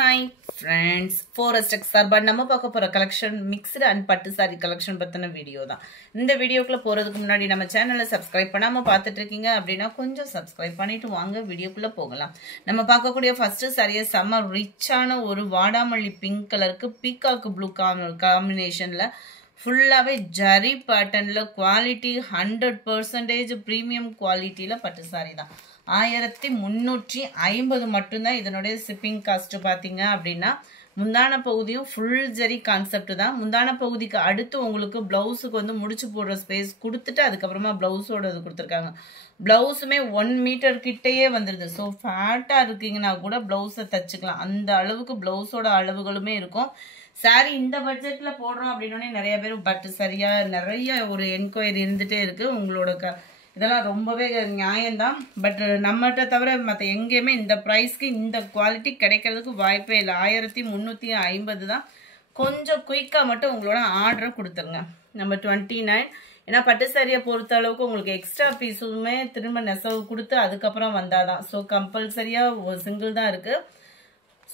Hi friends, Forest Sarban நம்ம பார்க்க போற collection mixed and பட்டு saree collection பத்தின வீடியோ தான். இந்த வீடியோக்குள்ள போறதுக்கு முன்னாடி நம்ம சேனலை சப்ஸ்கிரைப் பண்ணாம பார்த்துட்டு இருக்கீங்க அப்படின்னா கொஞ்சம் சப்ஸ்கிரைப் பண்ணிட்டு வாங்க வீடியோக்குள்ள போகலாம். நம்ம பார்க்கக்கூடிய ஃபர்ஸ்ட் சாரியை செம்ம ரிச்சான ஒரு வாடாமல்லி பிங்க் கலருக்கு பீகாக் ப்ளூ காம்பினேஷன்ல ஃபுல்லாவே ஜரி பேட்டர்ன்ல குவாலிட்டி 100% பிரீமியம் குவாலிட்டியில பட்டு சாரி தான். 1350 மட்டும்தான் இதனுடைய ஷிப்பிங் காஸ்ட் பாத்தீங்க அப்படின்னா முந்தான பகுதியும் ஃபுல் ஜரி கான்செப்ட் தான். முந்தான பகுதிக்கு அடுத்து உங்களுக்கு பிளவுஸுக்கு வந்து முடிச்சு போடுற ஸ்பேஸ் கொடுத்துட்டு அதுக்கப்புறமா பிளவுஸோட இது கொடுத்துருக்காங்க. பிளவுஸுமே 1 மீட்டர் கிட்டேயே வந்துடுது. ஸோ ஃபேட்டா இருக்கீங்கன்னா கூட பிளவுஸை தச்சுக்கலாம். அந்த அளவுக்கு பிளவுஸோட அளவுகளுமே இருக்கும். சாரி இந்த பட்ஜெட்ல போடுறோம் அப்படின்னோடனே நிறைய பேர் பட் சரியா நிறைய ஒரு என்கொயரி இருந்துட்டே இருக்கு. உங்களோட இதெல்லாம் ரொம்பவே நியாயம்தான். பட் நம்மகிட்ட தவிர மற்ற எங்கேயுமே இந்த ப்ரைஸ்க்கு இந்த குவாலிட்டி கிடைக்கிறதுக்கு வாய்ப்பே இல்லை. 1350 தான். கொஞ்சம் குயிக்காக மட்டும் உங்களோட ஆர்டரை கொடுத்துருங்க. நம்பர் 29. ஏன்னா பட்டு சாரியை பொறுத்த அளவுக்கு உங்களுக்கு எக்ஸ்ட்ரா பீஸுமே திரும்ப நெசவு கொடுத்து அதுக்கப்புறம் வந்தாதான். ஸோ கம்பல்சரியாக ஒரு சிங்கிள் தான் இருக்கு.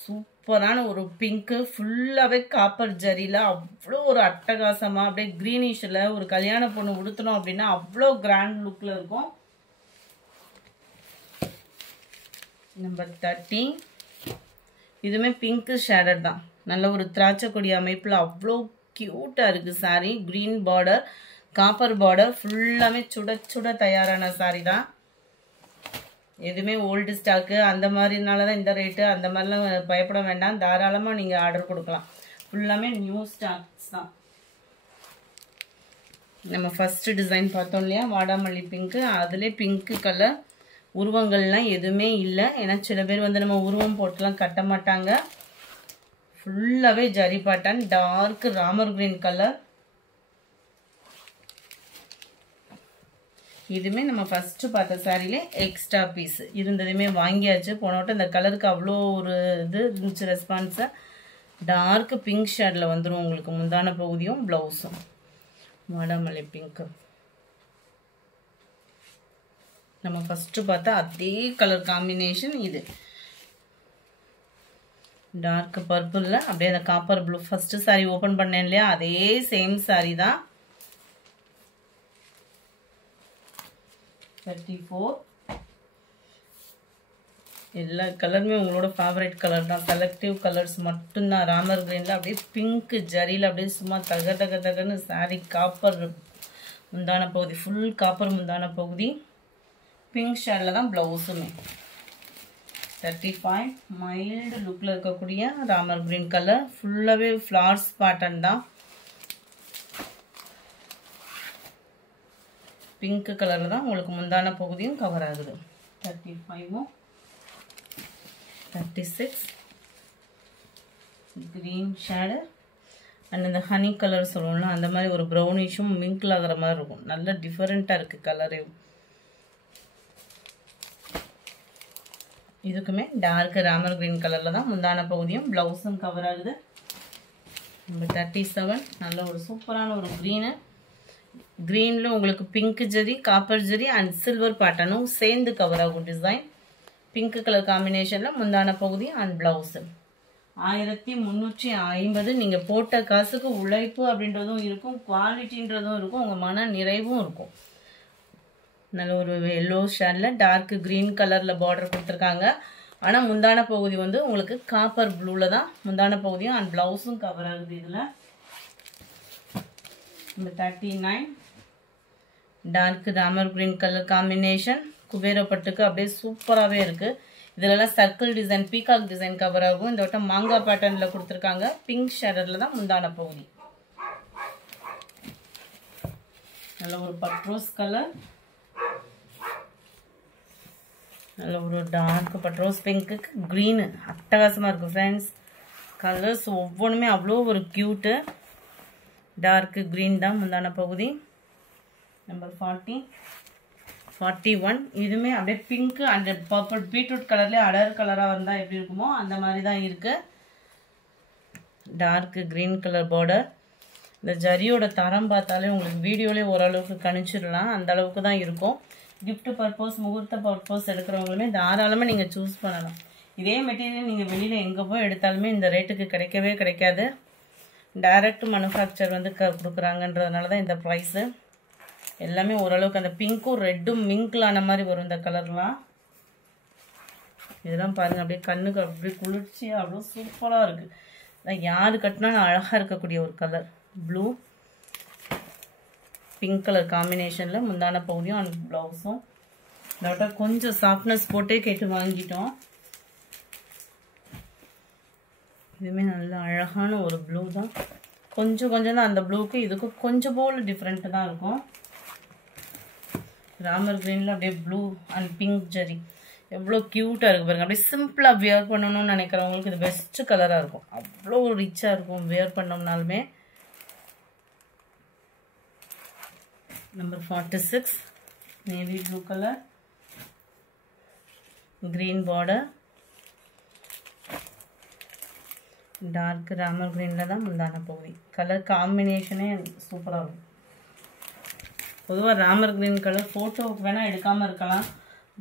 சூப்பரான ஒரு பிங்க் ஃபுல்லாவே காப்பர் ஜரியில அவ்வளோ ஒரு அட்டகாசமா அப்படியே கிரீனிஷ்ல ஒரு கல்யாண பொண்ணு உடுத்தணும் அப்படின்னா அவ்வளோ கிராண்ட் லுக்ல இருக்கும். நம்பர் 30. இதுவுமே பிங்க் ஷேடட் தான். நல்ல ஒரு திராட்சை கொடி அமைப்புல அவ்வளோ கியூட்டா இருக்கு sorry. Green border, copper border, ஃபுல்லாமே சுட சுட தயாரான சாரி தான். எதுவுமே ஓல்டு ஸ்டாக்கு அந்த மாதிரினால தான் இந்த ரேட்டு. அந்த மாதிரிலாம் பயப்பட வேண்டாம். தாராளமாக நீங்கள் ஆர்டர் கொடுக்கலாம். ஃபுல்லாமே நியூ ஸ்டாக்ஸ் தான். நம்ம ஃபர்ஸ்ட் டிசைன் பார்த்தோம் இல்லையா, வாடாமல்லி பிங்க்கு. அதுலேயே பிங்க்கு கலர் உருவங்கள்லாம் எதுவுமே இல்லை. ஏன்னா சில பேர் வந்து நம்ம உருவம் போட்டுலாம் கட்ட மாட்டாங்க. ஃபுல்லாகவே ஜரி பாட்டன், டார்க் ராமர் கிரீன் கலர். இதுவுமே நம்ம ஃபர்ஸ்ட் பார்த்த சாரியிலே எக்ஸ்ட்ரா பீஸ் இருந்ததுமே வாங்கியாச்சு. போனோட்ட இந்த கலருக்கு அவ்வளோ ஒரு இது இருந்துச்சு ரெஸ்பான்ஸை. டார்க் பிங்க் ஷேடில் வந்துடும் உங்களுக்கு முந்தான பகுதியும் ப்ளவுஸும். வாடாமல்லி பிங்க்கு நம்ம ஃபர்ஸ்ட் பார்த்தா அதே கலர் காம்பினேஷன். இது டார்க் பர்பிளில் அப்படியே அந்த copper blue. First sorry open பண்ணேன் இல்லையா, அதே சேம் சாரி தான். 34. எல்லா கலருமே உங்களோட ஃபேவரட் கலர் தான். செலக்டிவ் கலர்ஸ் மட்டும்தான். ராமர் கிரீன்ல அப்படியே பிங்க் ஜரியில் அப்படியே சும்மா தக தக தகன்னு சாரி. காப்பர் முந்தான பகுதி, ஃபுல் காப்பர் முந்தான பகுதி. பிங்க் ஷேடில் தான் ப்ளவுஸுமே. 35. மைல்டு லுக்கில் இருக்கக்கூடிய ராமர் கிரீன் கலர். ஃபுல்லாகவே ஃப்ளார்ஸ் பேட்டர்ன் தான். பிங்க் கலரில் தான் உங்களுக்கு முந்தான பகுதியும் கவர் ஆகுது. 35. 36. கிரீன் ஷேடு அண்ட் இந்த ஹனி கலர் சொல்லுவோம்ல அந்த மாதிரி ஒரு ப்ரௌனிஷும் மிங்கிள் ஆகிற மாதிரி இருக்கும். நல்ல டிஃபரெண்ட்டாக இருக்குது கலரே. இதுக்குமே டார்க் ராமர் கிரீன் கலரில் தான் முந்தான பகுதியும் ப்ளவுஸும் கவர் ஆகுது. நம்பர் 37. நல்ல ஒரு சூப்பரான ஒரு க்ரீனு. கிரீன்ல உங்களுக்கு pink zari, copper zari and silver பேட்டர்னும் சேர்ந்து கவர் ஆகும் டிசைன். பிங்க் கலர் காம்பினேஷன்ல முந்தான பகுதி அண்ட் பிளவுஸ். 1350. நீங்க போட்ட காசுக்கு உழைப்பு அப்படின்றதும் இருக்கும், குவாலிட்டின்றதும் இருக்கும், உங்க மன நிறைவும் இருக்கும். நல்ல ஒரு எல்லோ ஷேட்ல டார்க் கிரீன் கலர்ல பார்டர் கொடுத்துருக்காங்க. ஆனா முந்தான பகுதி வந்து உங்களுக்கு காப்பர் ப்ளூல தான் முந்தான பகுதியும் அண்ட் பிளவுஸும் கவர் ஆகுது. இதுல 39. Dark Ramar green colour combination. Kubera பட்டுக்கு அப்படியே சூப்பராகவே இருக்கு. இதுலலாம் circle design, peacock design cover ஆகும். இந்த வட்டம் மாங்காய் பேட்டர்ன்ல கொடுத்துருக்காங்க. பிங்க் ஷேடர்ல தான் முந்தான பகுதி. நல்ல ஒரு பட்ரோஸ் கலர். நல்ல ஒரு டார்க் பட்ரோஸ் பிங்க்குக்கு கிரீனு அட்டகாசமா இருக்கு ஃப்ரெண்ட்ஸ். கலர்ஸ் ஒவ்வொன்றுமே அவ்வளோ ஒரு கியூட்டு. டார்க் கிரீன் தான் முந்தான பகுதி. நம்பர் 40. 41. இதுவுமே அப்படியே பிங்க் அண்ட் பர்பிள் பீட்ரூட் கலர்லேயே அடர் கலராக வந்தால் எப்படி இருக்குமோ அந்த மாதிரி தான் இருக்கு. Dark green colour border. இந்த ஜரியோட தரம் பார்த்தாலே உங்களுக்கு வீடியோலேயே ஓரளவுக்கு கணிச்சிடலாம். அந்த அளவுக்கு தான் இருக்கும். கிஃப்ட் பர்பஸ், முகூர்த்த பர்பஸ் எடுக்கிறவங்களுமே தாராளமாக நீங்கள் சூஸ் பண்ணலாம். இதே மெட்டீரியல் நீங்கள் வெளியில் எங்கே போய் எடுத்தாலுமே இந்த ரேட்டுக்கு கிடைக்கவே கிடைக்காது. டைரக்ட் மேனுஃபேக்சர் வந்து கொடுக்குறாங்கன்றதுனால தான் இந்த ப்ரைஸு. எல்லாமே ஓரளவுக்கு அந்த பிங்க்கும் ரெட்டும் மிங்க்லான மாதிரி வரும் இந்த கலர்லாம். இதெல்லாம் பாருங்கள், அப்படியே கண்ணுக்கு அப்படியே குளிர்ச்சியாக அவ்வளோ சூப்பராக இருக்குது. யாரு கட்டினாலும் அழகாக இருக்கக்கூடிய ஒரு கலர். ப்ளூ பிங்க் கலர் காம்பினேஷனில் முந்தான பகுதியும் அண்ட் ப்ளவுஸும். இதோட கொஞ்சம் சாஃப்ட்னஸ் போட்டே கேட்டு வாங்கிட்டோம். இதுவுமே நல்ல அழகான ஒரு ப்ளூ தான். கொஞ்சம் தான் அந்த ப்ளூக்கு இதுக்கு கொஞ்சம் போல் டிஃப்ரெண்ட்டு தான் இருக்கும். ராமர் கிரீனில் அப்படியே ப்ளூ அண்ட் பிங்க் ஜரி எவ்வளோ க்யூட்டாக இருக்குது பாருங்கள். அப்படியே சிம்பிளாக வியர் பண்ணணும்னு நினைக்கிறவங்களுக்கு இது பெஸ்ட்டு கலராக இருக்கும். அவ்வளோ ரிச்சாக இருக்கும் வியர் பண்ணோம்னாலுமே. Number 46 navy blue colour, green border, dark Ramar கிரீனில் தான் முந்தான பகுதி. கலர் காம்பினேஷனே சூப்பராக இருக்கும். பொதுவாக ராமர் கிரீன் கலர் ஃபோட்டோவுக்கு வேணால் எடுக்காமல் இருக்கலாம்,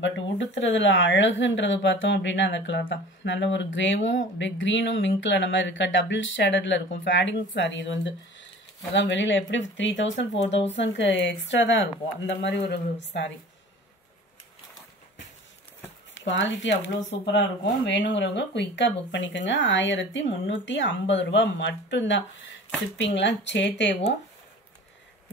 பட் உடுத்துறதுல அழகுன்றது பார்த்தோம் அப்படின்னா அந்த கலர் தான். நல்ல ஒரு கிரேவும் அப்படியே க்ரீனும் மிங்கில் அந்த மாதிரி இருக்கா, டபுள் ஷேடடில் இருக்கும். ஃபேடிங் சாரி இது வந்து அதெல்லாம் வெளியில் எப்படி 3000 4000க்கு எக்ஸ்ட்ரா தான் இருக்கும் அந்த மாதிரி ஒரு சாரி. குவாலிட்டி அவ்வளோ சூப்பராக இருக்கும். வேணுங்கிறவங்க குயிக்காக புக் பண்ணிக்கோங்க. 1350 ரூபா மட்டும்தான். ஷிப்பிங்லாம் சேர்த்தேவும்.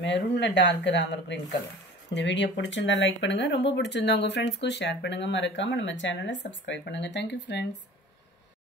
மெரூனில் டார்க் ராமர் கிரீன் கலர். இந்த வீடியோ பிடிச்சிருந்தா லைக் பண்ணுங்கள். ரொம்ப பிடிச்சிருந்தா உங்கள் ஃப்ரெண்ட்ஸ்க்கும் ஷேர் பண்ணுங்கள். மறக்காமல் நம்ம சேனலை சப்ஸ்கிரைப் பண்ணுங்கள். Thank you friends.